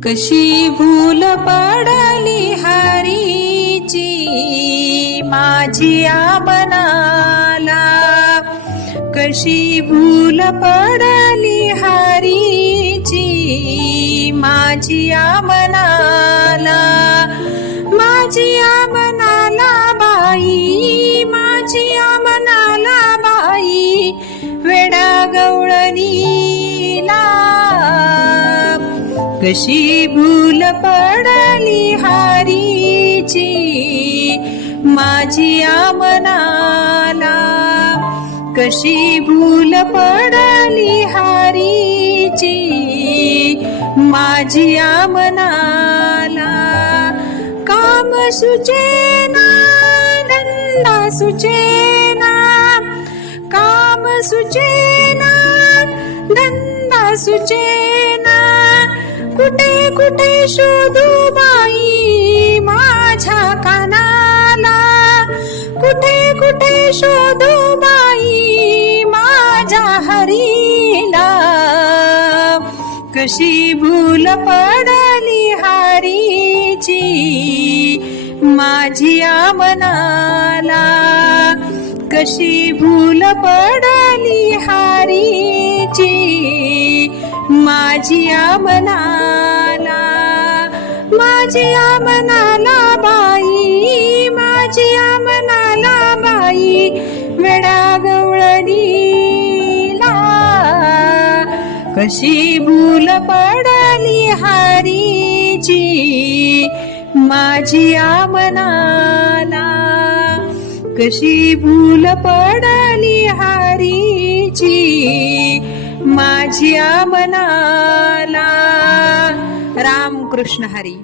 कशी भूल पडली हरीची माझ्या मनाला, कशी भूल पडली हरीची माझ्या मनाला, माझ्या मनाला बाई, माझ्या मनाला बाई वेडा गवळणीला, कशी भूल पडली हरीची माझ्या मनाला, कशी भूल पडली हरीची माझ्या मनाला, काम सुचेना धंदा सुचेना, काम सुचेना धंदा सुचेना, कुठे कुठे शोधू बाई माझ्या कानाला, कुठे कुठे शोधू बाई माझ्या हरीला, कशी भूल पडली हरीची माझ्या मनाला, कशी भूल पडली हरीची माझ्या मनाला, माझ्या मनाला बाई, माझ्या मनाला बाई वेडा गवळणीला, कशी भूल पडली हरीची माझ्या मनाला, कशी भूल पडली हरीची माझ्या मनाला. राम कृष्ण हरी.